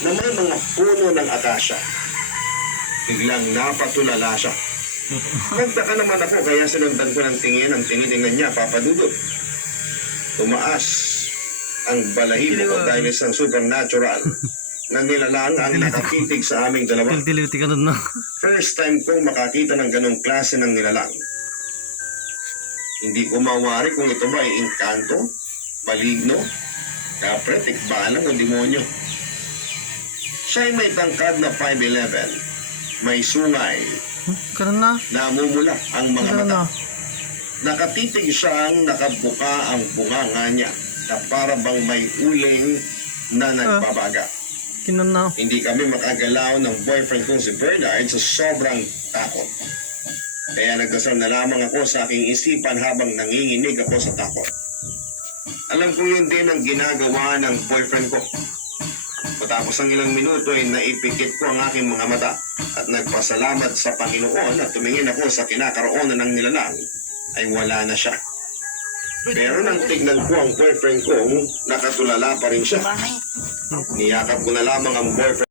na may mga puno ng akasya. Biglang napatulala siya. Nagtaka naman ako kaya sinundan ko ng tingin ang tinitingnan niya, Papa Dudut. Tumaas ang balahibo ko dahil isang supernatural na nilalang ang nakatitig sa aming dalawa. Tilti ka na. First time kong makakita ng ganong klase ng nilalang. Hindi ko mawari kung ito ba ay engkanto, maligno, kapre, tikbalang o demonyo. Siya ay may tangkad na 5'11", may sungay, Kanan na. namumula ang mga Kanan mata. na. Nakatitig siyang nakabuka ang bunganga niya na para bang may uling na nagbabaga. Kinan na. Hindi kami makagalaw ng boyfriend kong si Bernard sa sobrang takot. Kaya nagdasal na lamang ako sa aking isipan habang nanginginig ako sa takot. Alam ko yun din ang ginagawa ng boyfriend ko. Matapos ang ilang minuto ay naipikit ko ang aking mga mata at nagpasalamat sa Panginoon at tumingin ako sa kinakaroonan ng nilalang ay wala na siya. Pero nang tignan ko ang boyfriend ko, nakatulala pa rin siya. Niyakap ko na lamang ang boyfriend